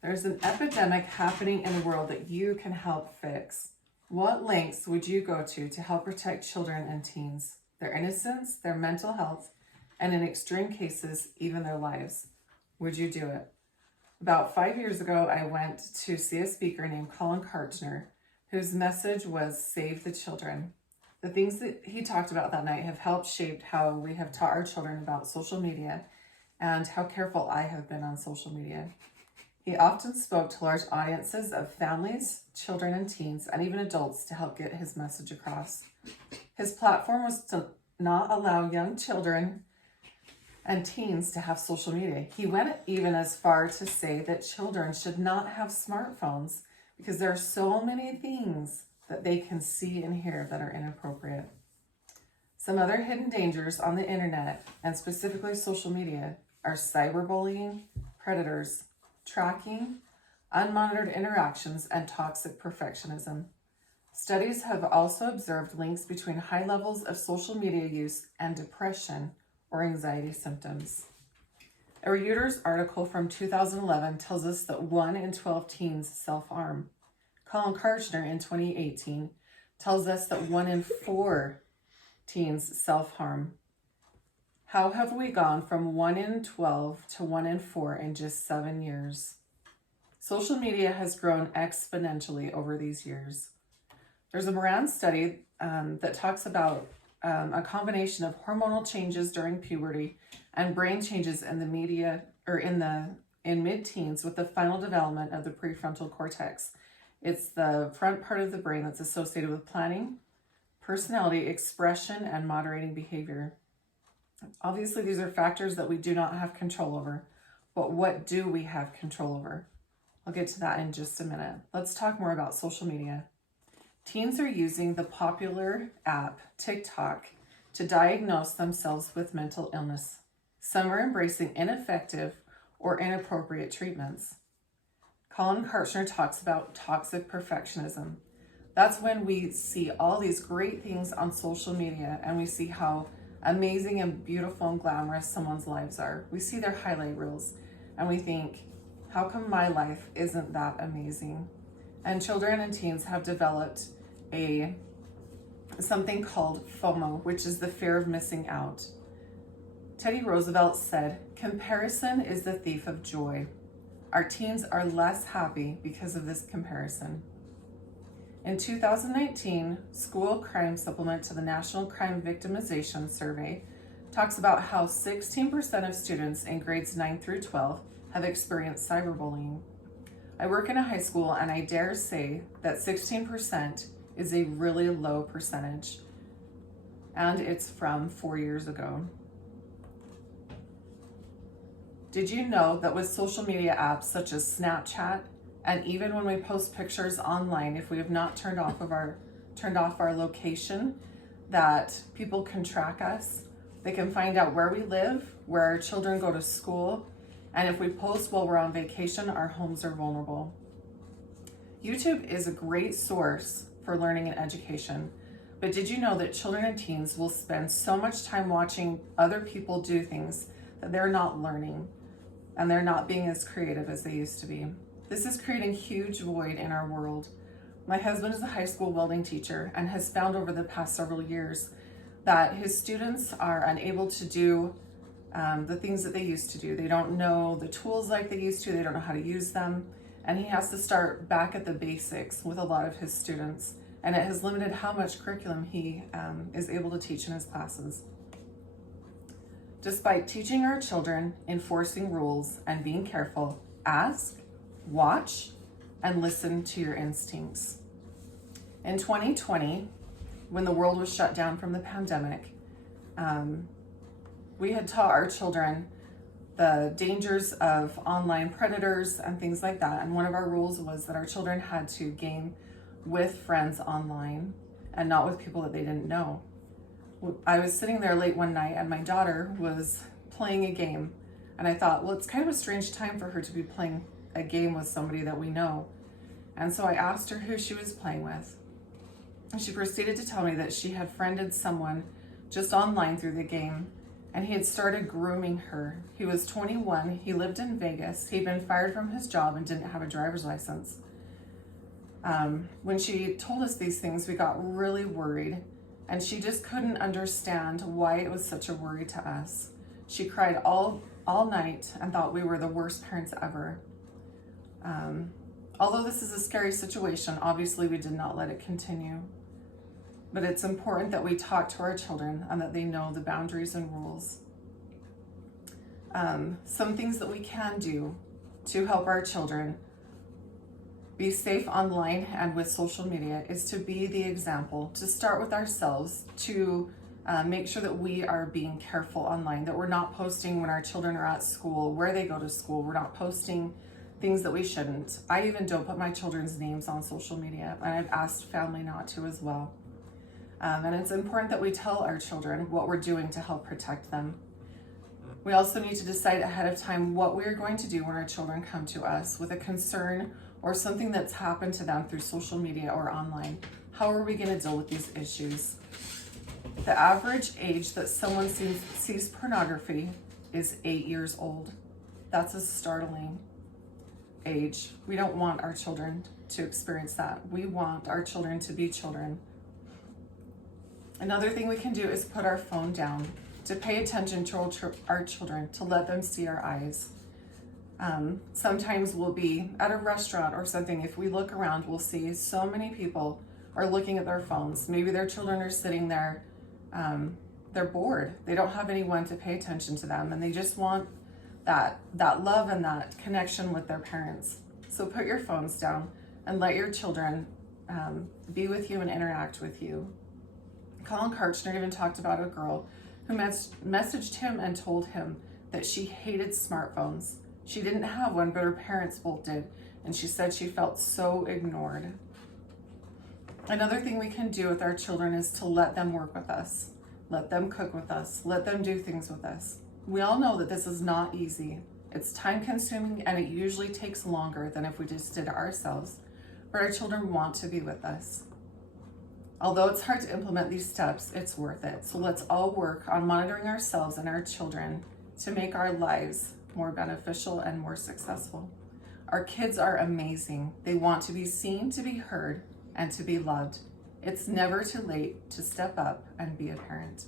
There's an epidemic happening in the world that you can help fix. What lengths would you go to help protect children and teens, their innocence, their mental health, and in extreme cases, even their lives? Would you do it? About 5 years ago, I went to see a speaker named Colin Kartchner, whose message was Save the Children. The things that he talked about that night have helped shape how we have taught our children about social media and how careful I have been on social media. He often spoke to large audiences of families, children, and teens, and even adults to help get his message across. His platform was to not allow young children and teens to have social media. He went even as far to say that children should not have smartphones because there are so many things that they can see and hear that are inappropriate. Some other hidden dangers on the internet, and specifically social media, are cyberbullying, predators, tracking, unmonitored interactions, and toxic perfectionism. Studies have also observed links between high levels of social media use and depression or anxiety symptoms. A Reuters article from 2011 tells us that 1 in 12 teens self-harm. Colin Kartchner in 2018 tells us that 1 in 4 teens self-harm. How have we gone from 1 in 12 to 1 in 4 in just 7 years? Social media has grown exponentially over these years. There's a Moran study that talks about a combination of hormonal changes during puberty and brain changes in the media or in mid-teens with the final development of the prefrontal cortex. It's the front part of the brain that's associated with planning, personality, expression, and moderating behavior. Obviously, these are factors that we do not have control over, but what do we have control over? I'll get to that in just a minute. Let's talk more about social media. Teens are using the popular app TikTok to diagnose themselves with mental illness. Some are embracing ineffective or inappropriate treatments. Colin Kartchner talks about toxic perfectionism. That's when we see all these great things on social media and we see how amazing and beautiful and glamorous someone's lives are. We see their highlight reels and we think, how come my life isn't that amazing? And children and teens have developed something called FOMO, which is the fear of missing out. Teddy Roosevelt said, "Comparison is the thief of joy." Our teens are less happy because of this comparison. In 2019, School Crime Supplement to the National Crime Victimization Survey talks about how 16% of students in grades 9 through 12 have experienced cyberbullying. I work in a high school and I dare say that 16% is a really low percentage, and it's from 4 years ago. Did you know that with social media apps such as Snapchat, and even when we post pictures online, if we have not turned off our location, that people can track us? They can find out where we live, where our children go to school, and if we post while we're on vacation, our homes are vulnerable. YouTube is a great source for learning and education, but did you know that children and teens will spend so much time watching other people do things that they're not learning and they're not being as creative as they used to be? This is creating a huge void in our world. My husband is a high school welding teacher and has found over the past several years that his students are unable to do the things that they used to do. They don't know the tools like they used to, they don't know how to use them, and he has to start back at the basics with a lot of his students, and it has limited how much curriculum he is able to teach in his classes. Despite teaching our children, enforcing rules, and being careful, ask, watch, and listen to your instincts. In 2020, when the world was shut down from the pandemic, we had taught our children the dangers of online predators and things like that. And one of our rules was that our children had to game with friends online and not with people that they didn't know. I was sitting there late one night and my daughter was playing a game. And I thought, well, it's kind of a strange time for her to be playing a game with somebody that we know. And so I asked her who she was playing with. And she proceeded to tell me that she had friended someone just online through the game, and he had started grooming her. He was 21, he lived in Vegas, he'd been fired from his job and didn't have a driver's license. When she told us these things, we got really worried, and she just couldn't understand why it was such a worry to us. She cried all night and thought we were the worst parents ever. Although this is a scary situation, obviously we did not let it continue. But it's important that we talk to our children and that they know the boundaries and rules. Some things that we can do to help our children be safe online and with social media is to be the example, to start with ourselves, to make sure that we are being careful online, that we're not posting when our children are at school, where they go to school. We're not posting things that we shouldn't. I even don't put my children's names on social media, and I've asked family not to as well. And it's important that we tell our children what we're doing to help protect them. We also need to decide ahead of time what we are going to do when our children come to us with a concern or something that's happened to them through social media or online. How are we going to deal with these issues? The average age that someone sees pornography is 8 years old. That's a startling age. We don't want our children to experience that. We want our children to be children. Another thing we can do is put our phone down, to pay attention to our children, to let them see our eyes. Sometimes we'll be at a restaurant or something. If we look around, we'll see so many people are looking at their phones. Maybe their children are sitting there. They're bored. They don't have anyone to pay attention to them, and they just want that love and that connection with their parents. So put your phones down and let your children be with you and interact with you. Colin Karchner even talked about a girl who messaged him and told him that she hated smartphones. She didn't have one, but her parents both did, and she said she felt so ignored. Another thing we can do with our children is to let them work with us, let them cook with us, let them do things with us. We all know that this is not easy. It's time consuming, and it usually takes longer than if we just did it ourselves, but our children want to be with us. Although it's hard to implement these steps, it's worth it. So let's all work on monitoring ourselves and our children to make our lives more beneficial and more successful. Our kids are amazing. They want to be seen, to be heard, and to be loved. It's never too late to step up and be a parent.